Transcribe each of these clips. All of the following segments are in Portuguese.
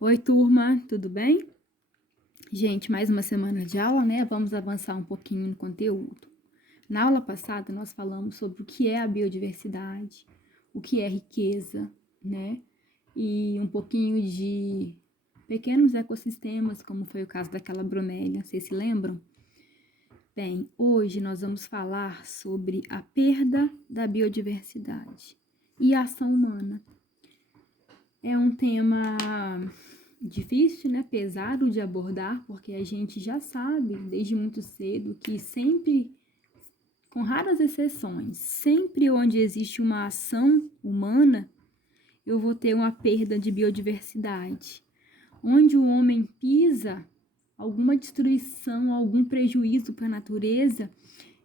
Oi, turma, tudo bem? Gente, mais uma semana de aula, né? Vamos avançar um pouquinho no conteúdo. Na aula passada, nós falamos sobre o que é a biodiversidade, o que é riqueza, né? E um pouquinho de pequenos ecossistemas, como foi o caso daquela bromélia, vocês se lembram? Bem, hoje nós vamos falar sobre a perda da biodiversidade e a ação humana. É um tema difícil, né? Pesado de abordar, porque a gente já sabe desde muito cedo que sempre, com raras exceções, sempre onde existe uma ação humana, eu vou ter uma perda de biodiversidade. Onde o homem pisa, alguma destruição, algum prejuízo para a natureza,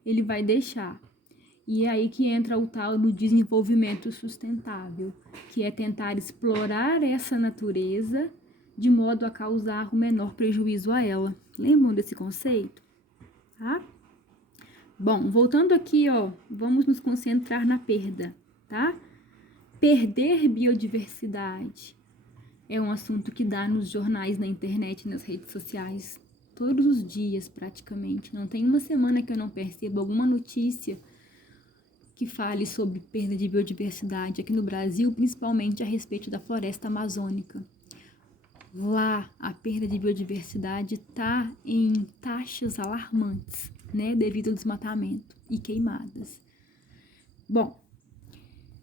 ele vai deixar. E é aí que entra o tal do desenvolvimento sustentável, que é tentar explorar essa natureza de modo a causar o menor prejuízo a ela. Lembram desse conceito? Tá? Bom, voltando aqui, vamos nos concentrar na perda, tá? Perder biodiversidade é um assunto que dá nos jornais, na internet, nas redes sociais, todos os dias praticamente. Não tem uma semana que eu não perceba alguma notícia que fale sobre perda de biodiversidade aqui no Brasil, principalmente a respeito da floresta amazônica. Lá, a perda de biodiversidade está em taxas alarmantes, né, devido ao desmatamento e queimadas. Bom,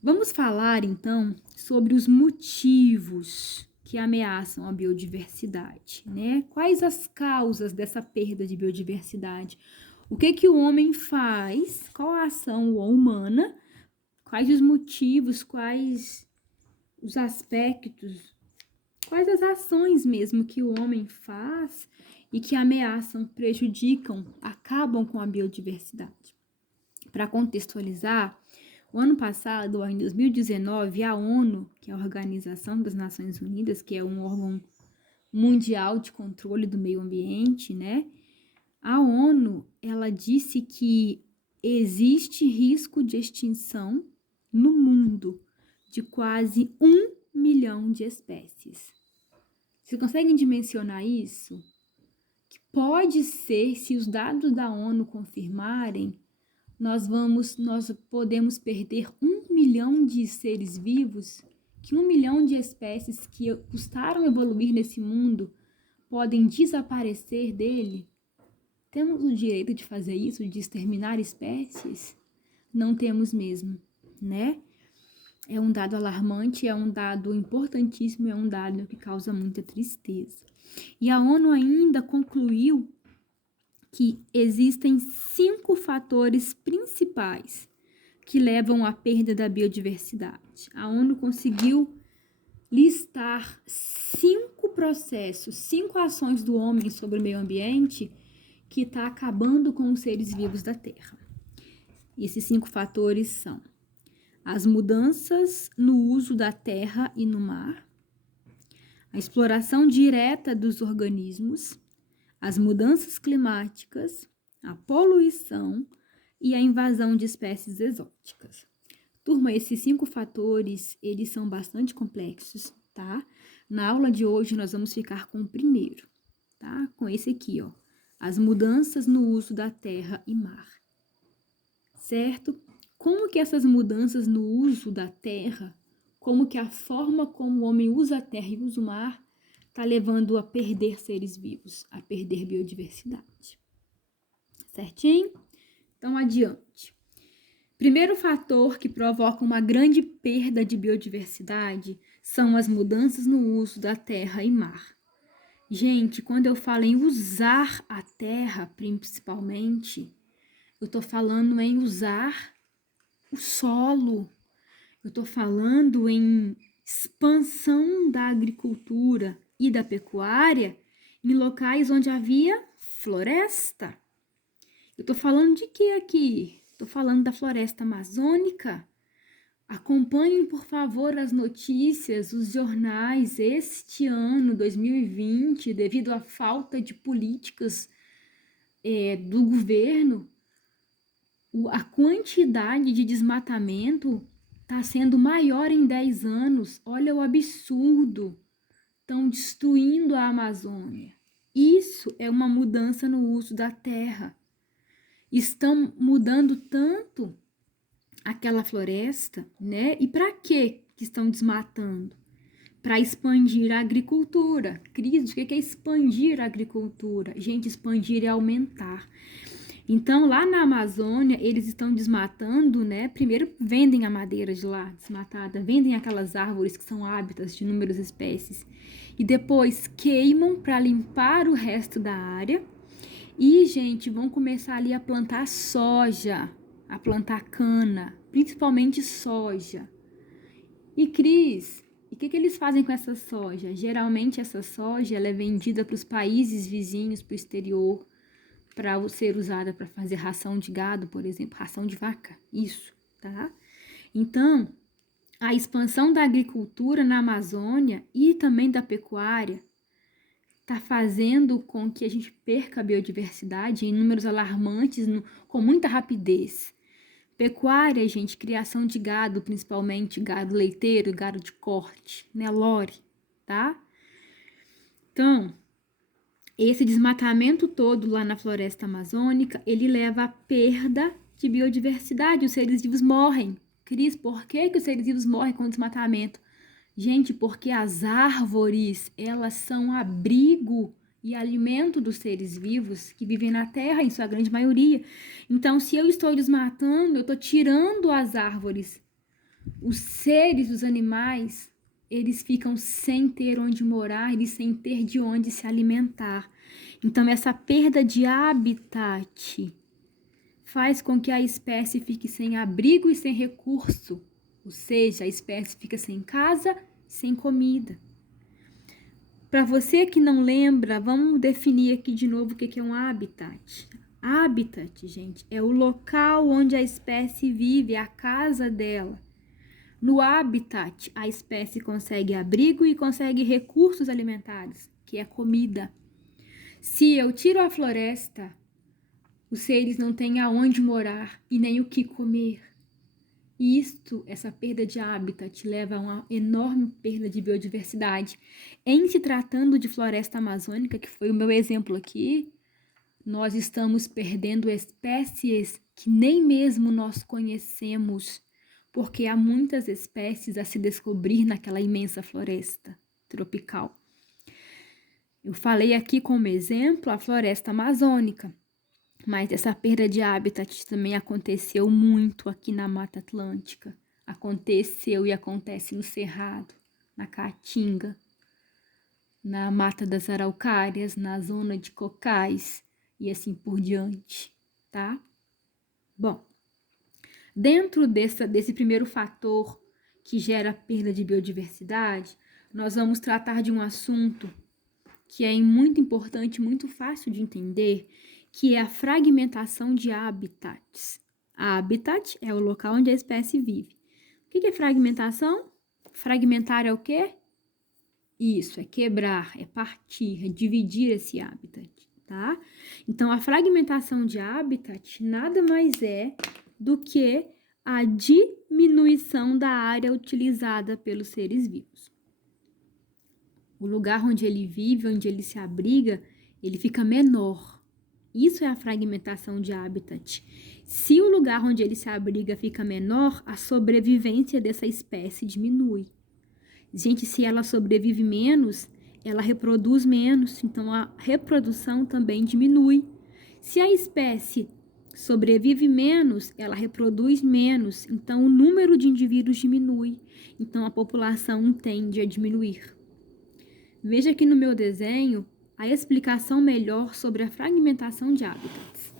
vamos falar então sobre os motivos que ameaçam a biodiversidade, né? Quais as causas dessa perda de biodiversidade? O que o homem faz? Qual a ação humana? Quais os motivos, quais os aspectos, quais as ações mesmo que o homem faz e que ameaçam, prejudicam, acabam com a biodiversidade. Para contextualizar, o ano passado, em 2019, a ONU, que é a Organização das Nações Unidas, que é um órgão mundial de controle do meio ambiente, né? A ONU, ela disse que existe risco de extinção no mundo de quase 1 milhão de espécies. Vocês conseguem dimensionar isso? Que pode ser, se os dados da ONU confirmarem, nós podemos perder 1 milhão de seres vivos, que 1 milhão de espécies que custaram evoluir nesse mundo podem desaparecer dele. Temos o direito de fazer isso, de exterminar espécies? Não temos mesmo, né? É um dado alarmante, é um dado importantíssimo, é um dado que causa muita tristeza. E a ONU ainda concluiu que existem 5 fatores principais que levam à perda da biodiversidade. A ONU conseguiu listar 5 processos, 5 ações do homem sobre o meio ambiente que está acabando com os seres vivos da Terra. E esses 5 fatores são as mudanças no uso da terra e no mar, a exploração direta dos organismos, as mudanças climáticas, a poluição e a invasão de espécies exóticas. Turma, esses 5 fatores, eles são bastante complexos, tá? Na aula de hoje, nós vamos ficar com o primeiro, tá? Com esse aqui, as mudanças no uso da terra e mar, certo? Como que essas mudanças no uso da terra, como que a forma como o homem usa a terra e usa o mar, está levando a perder seres vivos, a perder biodiversidade. Certinho? Então, adiante. Primeiro fator que provoca uma grande perda de biodiversidade são as mudanças no uso da terra e mar. Gente, quando eu falo em usar a terra, principalmente, eu estou falando em usar o solo, eu estou falando em expansão da agricultura e da pecuária em locais onde havia floresta. Eu estou falando de que aqui? Estou falando da floresta amazônica. Acompanhem, por favor, as notícias, os jornais. Este ano, 2020, devido à falta de políticas do governo, a quantidade de desmatamento está sendo maior em 10 anos. Olha o absurdo. estão destruindo a Amazônia. Isso é uma mudança no uso da terra. Estão mudando tanto aquela floresta, né? E para que estão desmatando? Para expandir a agricultura. Cris, o que é expandir a agricultura? Gente, expandir é aumentar. Então, lá na Amazônia, eles estão desmatando, né? Primeiro vendem a madeira de lá, desmatada, vendem aquelas árvores que são hábitats de inúmeras espécies. E depois queimam para limpar o resto da área. E, gente, vão começar ali a plantar soja, a plantar cana, principalmente soja. E, Cris, e o que eles fazem com essa soja? Geralmente essa soja ela é vendida para os países vizinhos, para o exterior, para ser usada para fazer ração de gado, por exemplo, ração de vaca, isso, tá? Então, a expansão da agricultura na Amazônia e também da pecuária está fazendo com que a gente perca a biodiversidade em números alarmantes, com muita rapidez. Pecuária, gente, criação de gado, principalmente gado leiteiro, gado de corte, Nelore, tá? Então, esse desmatamento todo lá na floresta amazônica, ele leva à perda de biodiversidade, os seres vivos morrem. Cris, por que os seres vivos morrem com o desmatamento? Gente, porque as árvores, elas são abrigo e alimento dos seres vivos que vivem na Terra, em sua grande maioria. Então, se eu estou desmatando, eu estou tirando as árvores. Os seres, os animais, eles ficam sem ter onde morar, eles sem ter de onde se alimentar. Então, essa perda de habitat faz com que a espécie fique sem abrigo e sem recurso. Ou seja, a espécie fica sem casa, sem comida. Para você que não lembra, vamos definir aqui de novo o que é um habitat. Habitat, gente, é o local onde a espécie vive, a casa dela. No habitat, a espécie consegue abrigo e consegue recursos alimentares, que é comida. Se eu tiro a floresta, os seres não têm aonde morar e nem o que comer. Isto, essa perda de habitat, leva a uma enorme perda de biodiversidade. Em se tratando de floresta amazônica, que foi o meu exemplo aqui, nós estamos perdendo espécies que nem mesmo nós conhecemos, porque há muitas espécies a se descobrir naquela imensa floresta tropical. Eu falei aqui como exemplo a floresta amazônica, mas essa perda de habitat também aconteceu muito aqui na Mata Atlântica. Aconteceu e acontece no Cerrado, na Caatinga, na Mata das Araucárias, na zona de Cocais e assim por diante, tá? Bom, dentro desse primeiro fator que gera perda de biodiversidade, nós vamos tratar de um assunto que é muito importante, muito fácil de entender, que é a fragmentação de habitats. A habitat é o local onde a espécie vive. O que é fragmentação? Fragmentar é o quê? Isso, é quebrar, é partir, é dividir esse habitat, tá? Então, a fragmentação de habitat nada mais é do que a diminuição da área utilizada pelos seres vivos. O lugar onde ele vive, onde ele se abriga, ele fica menor. Isso é a fragmentação de habitat. Se o lugar onde ele se abriga fica menor, a sobrevivência dessa espécie diminui. Gente, se ela sobrevive menos, ela reproduz menos, então a reprodução também diminui. Se a espécie sobrevive menos, ela reproduz menos, então o número de indivíduos diminui, então a população tende a diminuir. Veja aqui no meu desenho a explicação melhor sobre a fragmentação de habitats.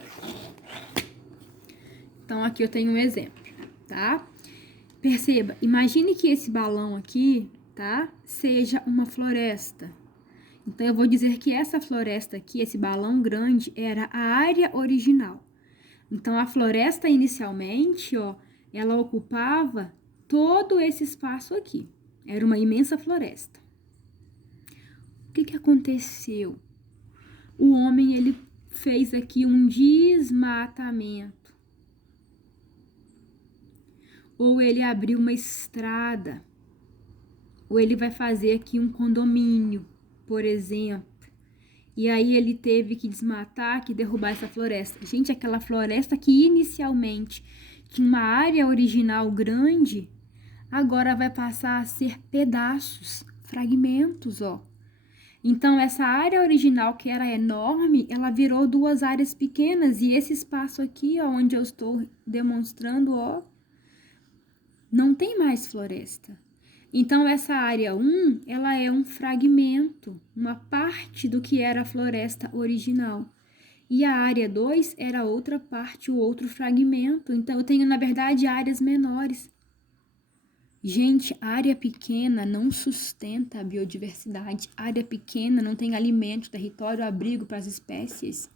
Então, aqui eu tenho um exemplo, tá? Perceba, imagine que esse balão aqui, tá? Seja uma floresta. Então, eu vou dizer que essa floresta aqui, esse balão grande, era a área original. Então, a floresta inicialmente, ó, ela ocupava todo esse espaço aqui. Era uma imensa floresta. O que aconteceu? O homem, ele fez aqui um desmatamento. Ou ele abriu uma estrada ou ele vai fazer aqui um condomínio, por exemplo. E aí ele teve que desmatar, que derrubar essa floresta. Gente, aquela floresta que inicialmente tinha uma área original grande, agora vai passar a ser pedaços, fragmentos, ó. Então, essa área original, que era enorme, ela virou 2 áreas pequenas. E esse espaço aqui, ó, onde eu estou demonstrando, ó, não tem mais floresta. Então, essa área 1, ela é um fragmento, uma parte do que era a floresta original. E a área 2 era outra parte, o outro fragmento. Então, eu tenho, na verdade, áreas menores. Gente, área pequena não sustenta a biodiversidade. Área pequena não tem alimento, território, abrigo para as espécies.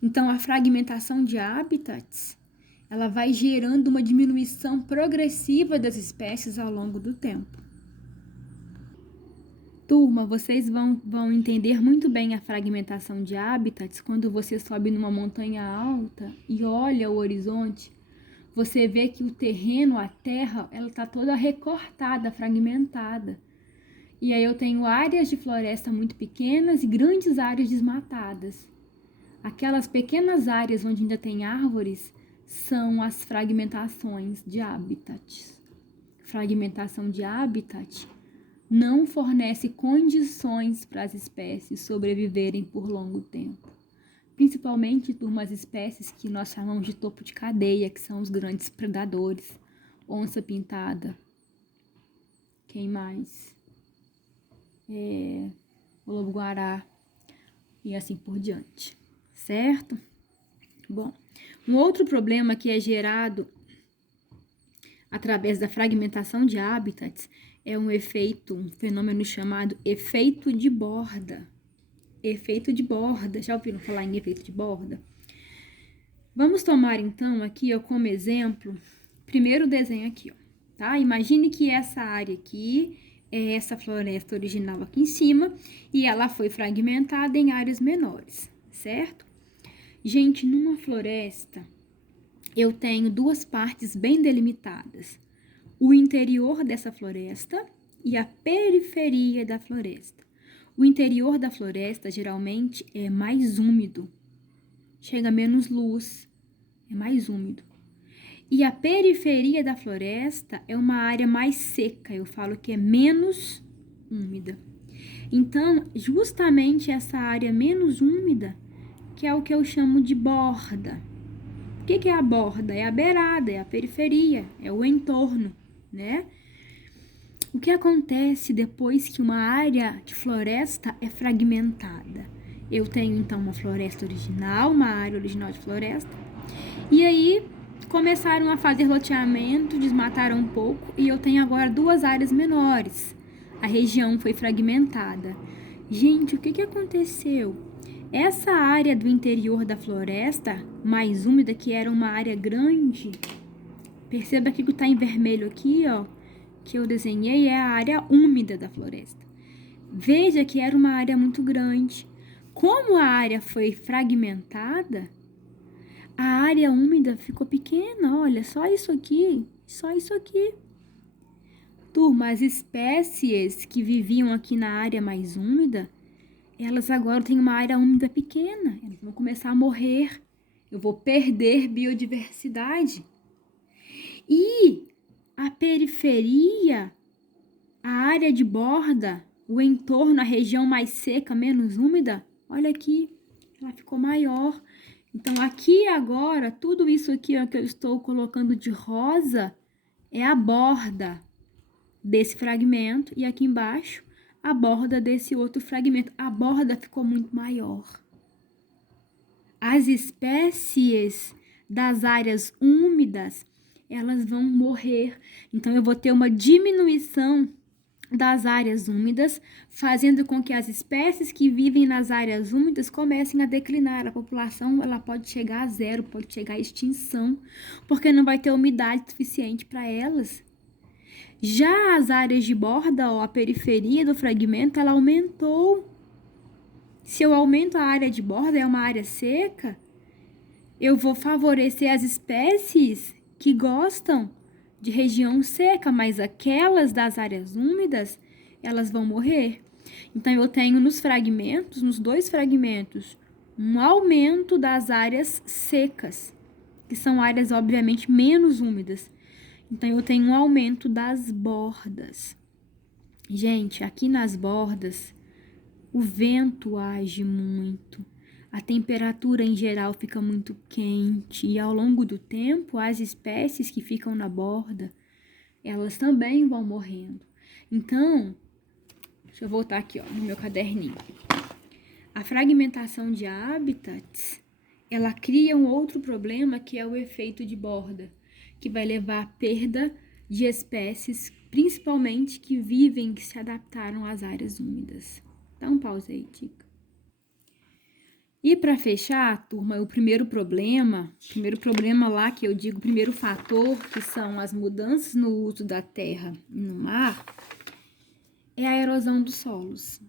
Então, a fragmentação de habitats, ela vai gerando uma diminuição progressiva das espécies ao longo do tempo. Turma, vocês vão entender muito bem a fragmentação de habitats quando você sobe numa montanha alta e olha o horizonte. Você vê que o terreno, a terra, ela está toda recortada, fragmentada. E aí eu tenho áreas de floresta muito pequenas e grandes áreas desmatadas. Aquelas pequenas áreas onde ainda tem árvores são as fragmentações de habitats. Fragmentação de habitat não fornece condições para as espécies sobreviverem por longo tempo. Principalmente, turma, as espécies que nós chamamos de topo de cadeia, que são os grandes predadores. Onça pintada. Quem mais? O lobo-guará. E assim por diante. Certo? Bom, um outro problema que é gerado através da fragmentação de habitats é um fenômeno chamado efeito de borda. Efeito de borda. Já ouviram falar em efeito de borda? Vamos tomar então aqui, ó, como exemplo, primeiro desenho aqui, ó, tá? Imagine que essa área aqui é essa floresta original aqui em cima e ela foi fragmentada em áreas menores, certo? Gente, numa floresta eu tenho 2 partes bem delimitadas: o interior dessa floresta e a periferia da floresta. O interior da floresta geralmente é mais úmido, chega menos luz, é mais úmido. E a periferia da floresta é uma área mais seca, eu falo que é menos úmida. Então, justamente essa área menos úmida, que é o que eu chamo de borda. O que é a borda? É a beirada, é a periferia, é o entorno, né? O que acontece depois que uma área de floresta é fragmentada? Eu tenho então uma floresta original, uma área original de floresta, e aí começaram a fazer loteamento, desmataram um pouco, e eu tenho agora 2 áreas menores. A região foi fragmentada. Gente, o que aconteceu? Essa área do interior da floresta, mais úmida, que era uma área grande, perceba que o que está em vermelho aqui, ó, que eu desenhei, é a área úmida da floresta. Veja que era uma área muito grande. Como a área foi fragmentada, a área úmida ficou pequena. Olha, só isso aqui, só isso aqui. Turma, as espécies que viviam aqui na área mais úmida, elas agora têm uma área úmida pequena. Elas vão começar a morrer. Eu vou perder biodiversidade. E a periferia, a área de borda, o entorno, a região mais seca, menos úmida, olha aqui, ela ficou maior. Então, aqui agora, tudo isso aqui, ó, que eu estou colocando de rosa é a borda desse fragmento. E aqui embaixo, a borda desse outro fragmento. A borda ficou muito maior. As espécies das áreas úmidas, elas vão morrer. Então, eu vou ter uma diminuição das áreas úmidas, fazendo com que as espécies que vivem nas áreas úmidas comecem a declinar. A população, ela pode chegar a 0, pode chegar à extinção, porque não vai ter umidade suficiente para elas. Já as áreas de borda, ó, a periferia do fragmento, ela aumentou. Se eu aumento a área de borda, é uma área seca, eu vou favorecer as espécies que gostam de região seca, mas aquelas das áreas úmidas, elas vão morrer. Então, eu tenho nos fragmentos, nos dois fragmentos, um aumento das áreas secas, que são áreas, obviamente, menos úmidas. Então, eu tenho um aumento das bordas. Gente, aqui nas bordas, o vento age muito, a temperatura em geral fica muito quente e ao longo do tempo, as espécies que ficam na borda, elas também vão morrendo. Então, deixa eu voltar aqui, ó, no meu caderninho. A fragmentação de hábitats, ela cria um outro problema que é o efeito de borda, que vai levar à perda de espécies, principalmente que vivem, que se adaptaram às áreas úmidas. Dá um pause aí, Tica. E para fechar, turma, o primeiro problema lá que eu digo, o primeiro fator, que são as mudanças no uso da terra e no mar, é a erosão dos solos.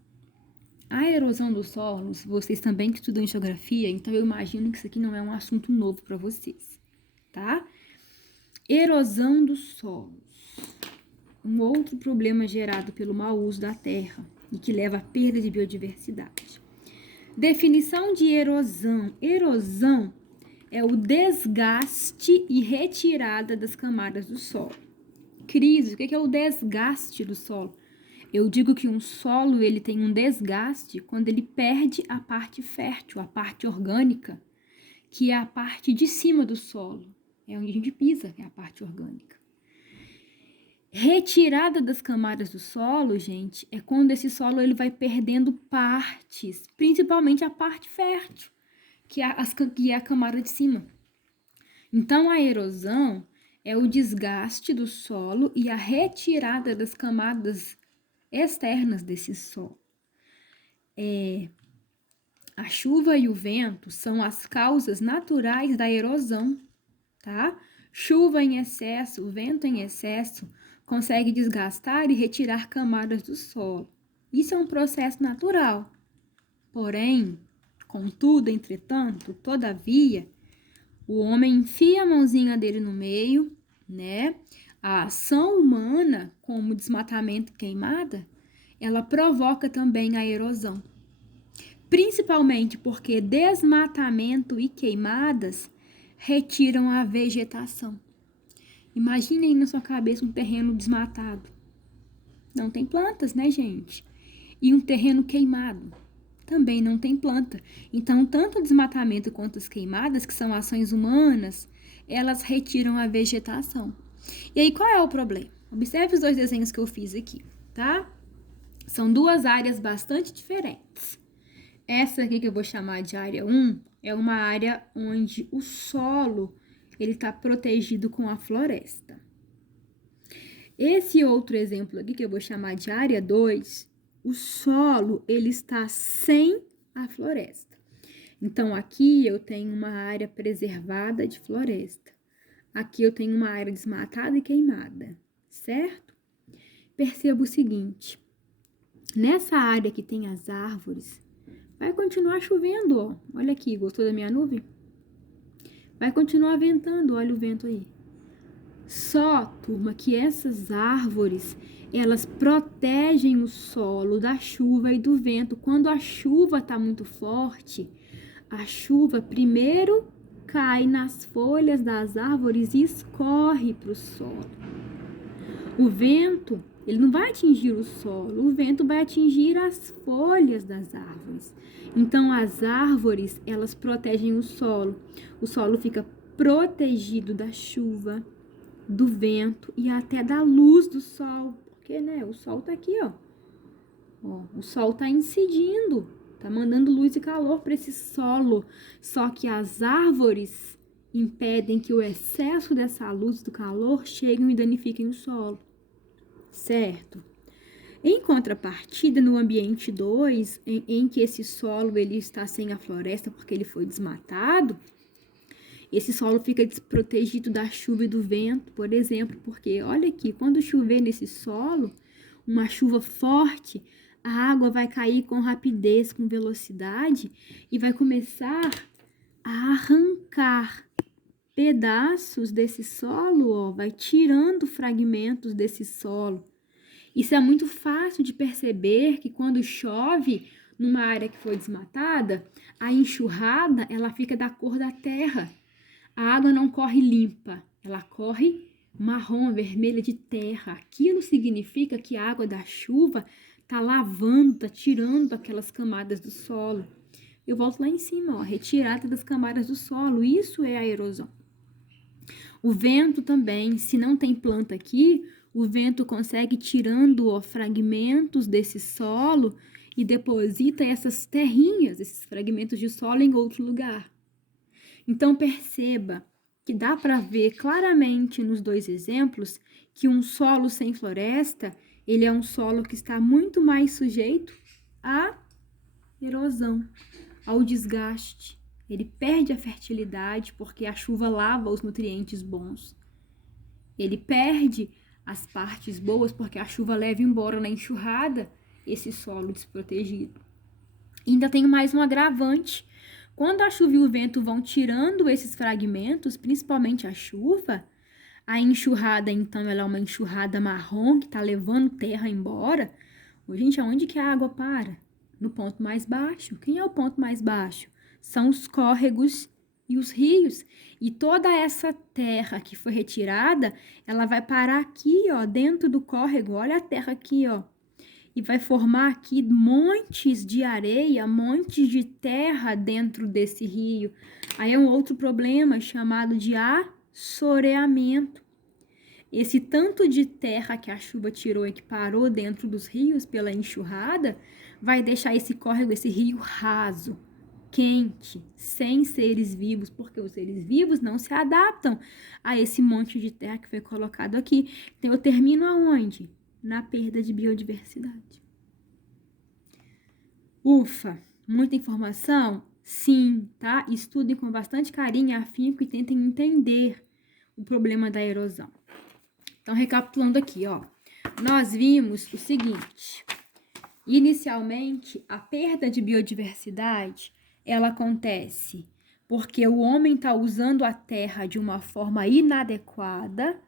A erosão dos solos, vocês também que estudam geografia, então eu imagino que isso aqui não é um assunto novo para vocês, tá? Erosão dos solos. Um outro problema gerado pelo mau uso da terra e que leva à perda de biodiversidade. Definição de erosão. Erosão é o desgaste e retirada das camadas do solo. Crise, o que é o desgaste do solo? Eu digo que um solo ele tem um desgaste quando ele perde a parte fértil, a parte orgânica, que é a parte de cima do solo. É onde a gente pisa, que é a parte orgânica. Retirada das camadas do solo, gente, é quando esse solo ele vai perdendo partes, principalmente a parte fértil, que é a camada de cima. Então, a erosão é o desgaste do solo e a retirada das camadas externas desse solo. A chuva e o vento são as causas naturais da erosão, tá? Chuva em excesso, vento em excesso, consegue desgastar e retirar camadas do solo. Isso é um processo natural. Porém, contudo, entretanto, todavia, o homem enfia a mãozinha dele no meio, né? A ação humana, como desmatamento e queimada, ela provoca também a erosão. Principalmente porque desmatamento e queimadas retiram a vegetação. Imagine aí na sua cabeça um terreno desmatado. Não tem plantas, né, gente? E um terreno queimado. Também não tem planta. Então, tanto o desmatamento quanto as queimadas, que são ações humanas, elas retiram a vegetação. E aí, qual é o problema? Observe os dois desenhos que eu fiz aqui, tá? São duas áreas bastante diferentes. Essa aqui que eu vou chamar de área 1 é uma área onde o solo ele está protegido com a floresta. Esse outro exemplo aqui, que eu vou chamar de área 2, o solo ele está sem a floresta. Então, aqui eu tenho uma área preservada de floresta. Aqui eu tenho uma área desmatada e queimada, certo? Perceba o seguinte, nessa área que tem as árvores, vai continuar chovendo, ó. Olha aqui, gostou da minha nuvem? Vai continuar ventando, olha o vento aí. Só, turma, que essas árvores, elas protegem o solo da chuva e do vento. Quando a chuva está muito forte, a chuva primeiro cai nas folhas das árvores e escorre para o solo. O vento, ele não vai atingir o solo, o vento vai atingir as folhas das árvores. Então, as árvores, elas protegem o solo fica protegido da chuva, do vento e até da luz do sol, porque, né, o sol tá aqui, ó. O sol tá incidindo, tá mandando luz e calor para esse solo, só que as árvores impedem que o excesso dessa luz do calor chegue e danifiquem o solo, certo? Em contrapartida, no ambiente 2, em que esse solo ele está sem a floresta porque ele foi desmatado, esse solo fica desprotegido da chuva e do vento, por exemplo, porque olha aqui, quando chover nesse solo, uma chuva forte, a água vai cair com rapidez, com velocidade e vai começar a arrancar pedaços desse solo, ó, vai tirando fragmentos desse solo. Isso é muito fácil de perceber que quando chove numa área que foi desmatada, a enxurrada, ela fica da cor da terra. A água não corre limpa, ela corre marrom, vermelha de terra. Aquilo significa que a água da chuva está lavando, está tirando aquelas camadas do solo. Eu volto lá em cima, ó, retirada das camadas do solo. Isso é a erosão. O vento também, se não tem planta aqui, o vento consegue tirando, ó, fragmentos desse solo e deposita essas terrinhas, esses fragmentos de solo em outro lugar. Então perceba que dá para ver claramente nos dois exemplos que um solo sem floresta, ele é um solo que está muito mais sujeito à erosão, ao desgaste. Ele perde a fertilidade porque a chuva lava os nutrientes bons. Ele perde as partes boas porque a chuva leva embora na enxurrada esse solo desprotegido. E ainda tem mais um agravante. Quando a chuva e o vento vão tirando esses fragmentos, principalmente a chuva, a enxurrada, então, ela é uma enxurrada marrom que está levando terra embora. Gente, aonde que a água para? No ponto mais baixo. Quem é o ponto mais baixo? São os córregos e os rios. E toda essa terra que foi retirada, ela vai parar aqui, ó, dentro do córrego. Olha a terra aqui, ó. E vai formar aqui montes de areia, montes de terra dentro desse rio. Aí é um outro problema chamado de assoreamento. Esse tanto de terra que a chuva tirou e que parou dentro dos rios pela enxurrada, vai deixar esse córrego, esse rio raso, quente, sem seres vivos, porque os seres vivos não se adaptam a esse monte de terra que foi colocado aqui. Então eu termino aonde? Na perda de biodiversidade. Ufa, muita informação? Sim, tá? Estudem com bastante carinho, afinco e tentem entender o problema da erosão. Então, recapitulando aqui, ó, nós vimos o seguinte: inicialmente, a perda de biodiversidade, ela acontece porque o homem está usando a terra de uma forma inadequada,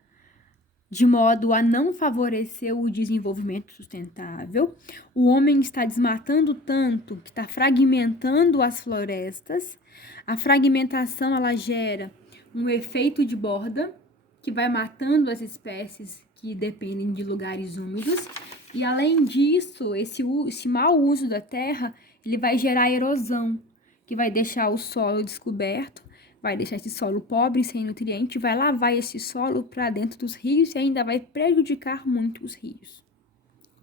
de modo a não favorecer o desenvolvimento sustentável. O homem está desmatando tanto que está fragmentando as florestas. A fragmentação, ela gera um efeito de borda, que vai matando as espécies que dependem de lugares úmidos. E, além disso, esse mau uso da terra, ele vai gerar erosão, que vai deixar o solo descoberto, vai deixar esse solo pobre, sem nutriente, vai lavar esse solo para dentro dos rios e ainda vai prejudicar muito os rios.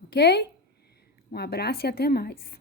Ok? Um abraço e até mais.